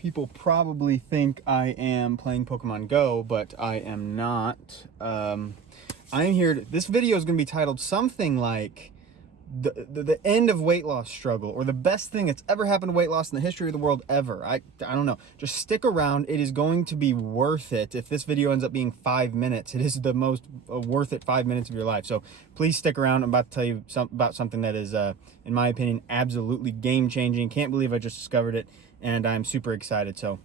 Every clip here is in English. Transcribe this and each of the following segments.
People probably think I am playing Pokemon Go, but I am not. I'm here this video is going to be titled something like the end of weight loss struggle, or the best thing that's ever happened to weight loss in the history of the world ever. I don't know. Just stick around. It is going to be worth it. If this video ends up being 5 minutes, it is the most worth it 5 minutes of your life. So please stick around. I'm about to tell you about something that is, in my opinion, absolutely game-changing. Can't believe I just discovered it, and I'm super excited. So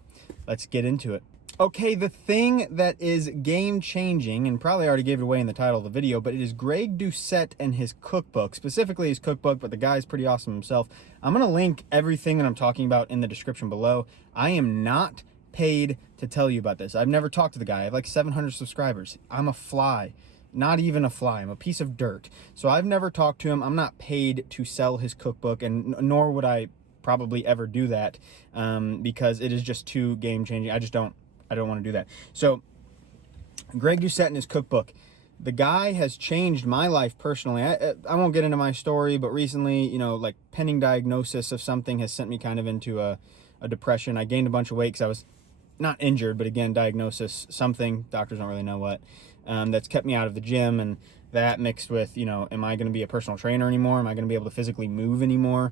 let's get into it. Okay, the thing that is game-changing, and probably already gave it away in the title of the video, but it is Greg Doucette and his cookbook, specifically his cookbook, but the guy's pretty awesome himself. I'm going to link everything that I'm talking about in the description below. I am not paid to tell you about this. I've never talked to the guy. I have like 700 subscribers. I'm a fly. Not even a fly. I'm a piece of dirt. So I've never talked to him. I'm not paid to sell his cookbook, and nor would I probably ever do that, because it is just too game-changing. I don't want to do that. So Greg Doucette and his cookbook, the guy has changed my life personally. I won't get into my story, but recently, you know, like pending diagnosis of something has sent me kind of into a depression. I gained a bunch of weight because I was not injured, but again, diagnosis, something, doctors don't really know what, that's kept me out of the gym. And that mixed with, you know, am I going to be a personal trainer anymore? Am I going to be able to physically move anymore?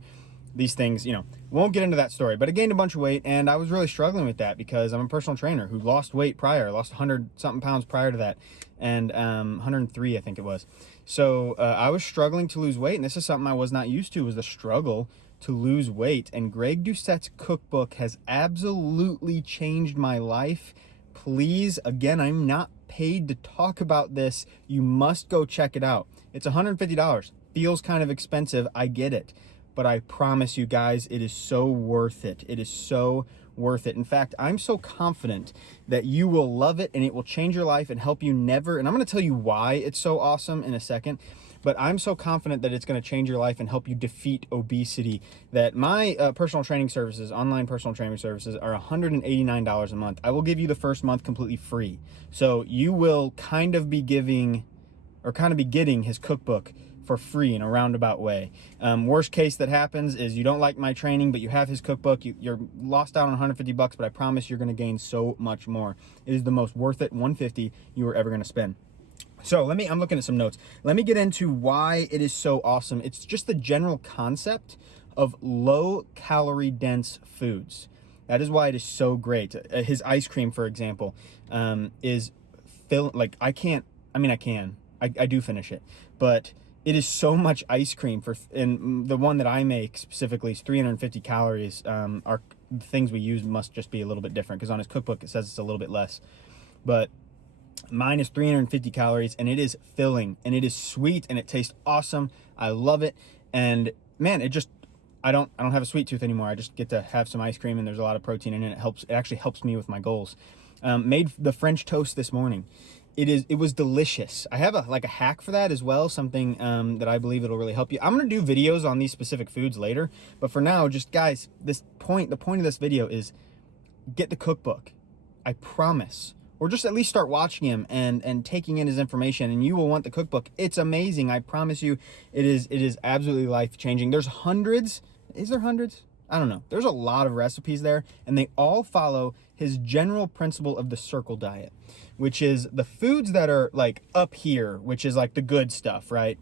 These things, you know, won't get into that story, but I gained a bunch of weight, and I was really struggling with that because I'm a personal trainer who lost weight prior, lost 100 something pounds prior to that, and 103, I think it was. So I was struggling to lose weight, and this is something I was not used to, was the struggle to lose weight. And Greg Doucette's cookbook has absolutely changed my life. Please, again, I'm not paid to talk about this. You must go check it out. It's $150. Feels kind of expensive. I get it. But I promise you guys, it is so worth it. It is so worth it. In fact, I'm so confident that you will love it and it will change your life and help you never, and I'm going to tell you why it's so awesome in a second, but I'm so confident that it's going to change your life and help you defeat obesity that my personal training services, online personal training services, are $189 a month. I will give you the first month completely free. So you will kind of be getting his cookbook for free in a roundabout way. Worst case that happens is you don't like my training, but you have his cookbook. You're lost out on $150, but I promise you're going to gain so much more. It is the most worth it $150 you are ever going to spend. So I'm looking at some notes. Let me get into why it is so awesome. It's just the general concept of low calorie dense foods. That is why it is so great. His ice cream, for example, is like I can. I do finish it, but it is so much ice cream and the one that I make specifically is 350 calories. Our things we use must just be a little bit different because on his cookbook it says it's a little bit less, but mine is 350 calories and it is filling and it is sweet and it tastes awesome. I love it. And man, I don't have a sweet tooth anymore. I just get to have some ice cream and there's a lot of protein in it. It actually helps me with my goals. Made the French toast this morning. It was delicious. I have a hack for that as well, something that I believe it'll really help you. I'm going to do videos on these specific foods later, but for now, just guys, the point of this video is get the cookbook. I promise. Or just at least start watching him and taking in his information, and you will want the cookbook. It's amazing. I promise you, it is absolutely life-changing. There's hundreds. Is there hundreds? I don't know. There's a lot of recipes there, and they all follow his general principle of the circle diet, which is the foods that are like up here, which is like the good stuff, right?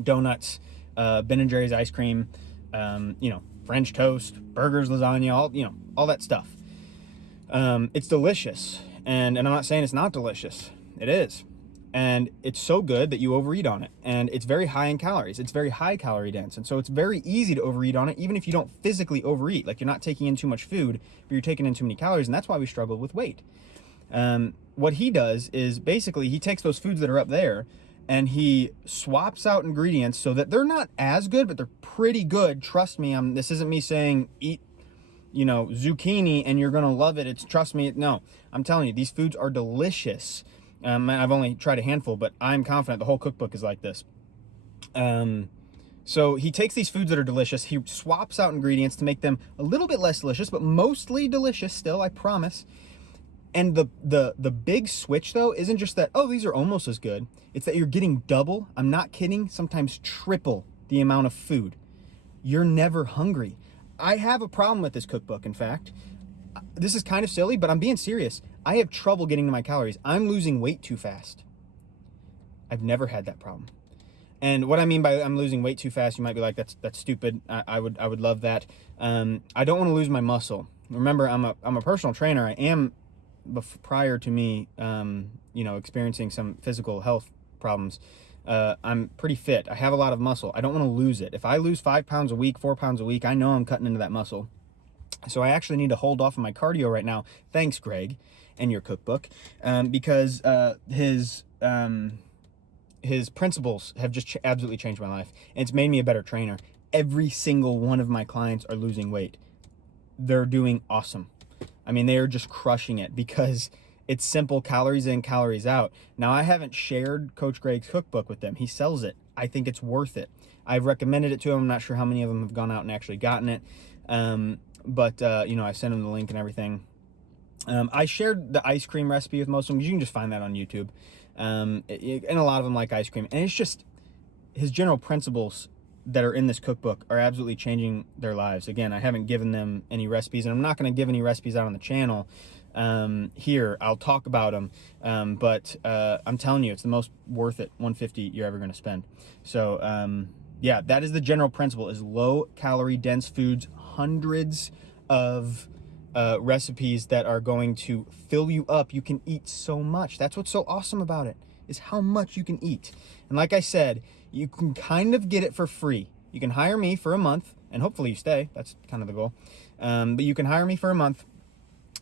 Donuts, Ben & Jerry's ice cream, you know, French toast, burgers, lasagna, all that stuff. It's delicious, and I'm not saying it's not delicious. It is. And it's so good that you overeat on it. And it's very high in calories. It's very high calorie dense. And so it's very easy to overeat on it, even if you don't physically overeat. Like you're not taking in too much food, but you're taking in too many calories. And that's why we struggle with weight. What he does is basically he takes those foods that are up there and he swaps out ingredients so that they're not as good, but they're pretty good. Trust me, this isn't me saying eat, you know, zucchini and you're going to love it. Trust me. No, I'm telling you, these foods are delicious. I've only tried a handful, but I'm confident the whole cookbook is like this. So he takes these foods that are delicious, he swaps out ingredients to make them a little bit less delicious, but mostly delicious still, I promise. And the big switch though isn't just that, oh, these are almost as good. It's that you're getting double, I'm not kidding, sometimes triple the amount of food. You're never hungry. I have a problem with this cookbook, in fact. This is kind of silly, but I'm being serious. I have trouble getting to my calories. I'm losing weight too fast. I've never had that problem. And what I mean by I'm losing weight too fast, you might be like, that's stupid. I would love that. I don't want to lose my muscle. Remember, I'm a personal trainer. I am, prior to me, experiencing some physical health problems. I'm pretty fit. I have a lot of muscle. I don't want to lose it. If I lose 5 pounds a week, 4 pounds a week, I know I'm cutting into that muscle. So I actually need to hold off on my cardio right now. Thanks, Greg, and your cookbook, because his principles have just absolutely changed my life. And it's made me a better trainer. Every single one of my clients are losing weight. They're doing awesome. I mean, they are just crushing it because it's simple, calories in, calories out. Now, I haven't shared Coach Greg's cookbook with them. He sells it. I think it's worth it. I've recommended it to him. I'm not sure how many of them have gone out and actually gotten it. But I sent him the link and everything. I shared the ice cream recipe with most of them. You can just find that on YouTube. And a lot of them like ice cream. And it's just his general principles that are in this cookbook are absolutely changing their lives. Again, I haven't given them any recipes, and I'm not going to give any recipes out on the channel here. I'll talk about them, but I'm telling you, it's the most worth it $150 you're ever going to spend. So yeah, that is the general principle: is low calorie dense foods, hundreds of recipes that are going to fill you up. You can eat so much. That's what's so awesome about it, is how much you can eat. And like I said, you can kind of get it for free. You can hire me for a month, and hopefully you stay. That's kind of the goal. But you can hire me for a month,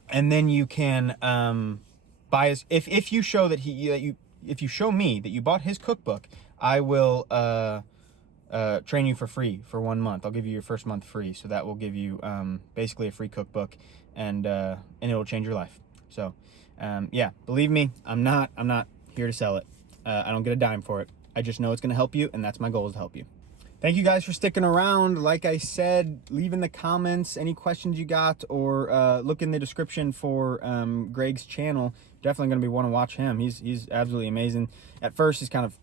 and then you can buy his. If you show if you show me that you bought his cookbook, I will train you for free for 1 month. I'll give you your first month free, so that will give you basically a free cookbook, and it'll change your life. So yeah, believe me, I'm not here to sell it. I don't get a dime for it. I just know it's going to help you, and that's my goal, is to help you. Thank you guys for sticking around. Like I said, leave in the comments any questions you got, or look in the description for Greg's channel. Definitely going to want to watch him. He's absolutely amazing. At first, he's kind of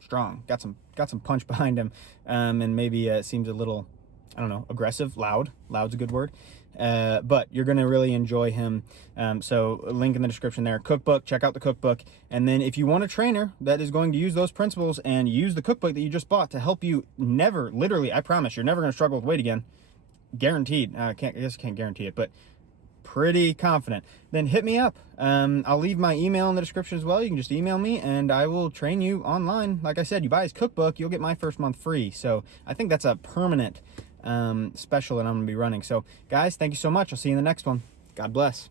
strong, got some punch behind him, and maybe it seems a little, I don't know, aggressive. Loud's a good word. But you're going to really enjoy him. So a link in the description there. Cookbook, check out the cookbook. And then if you want a trainer that is going to use those principles and use the cookbook that you just bought to help you literally, I promise, you're never going to struggle with weight again. Guaranteed. I guess I can't guarantee it, but pretty confident. Then hit me up. I'll leave my email in the description as well. You can just email me and I will train you online. Like I said, you buy his cookbook, you'll get my first month free. So I think that's a permanent special that I'm going to be running. So guys, thank you so much. I'll see you in the next one. God bless.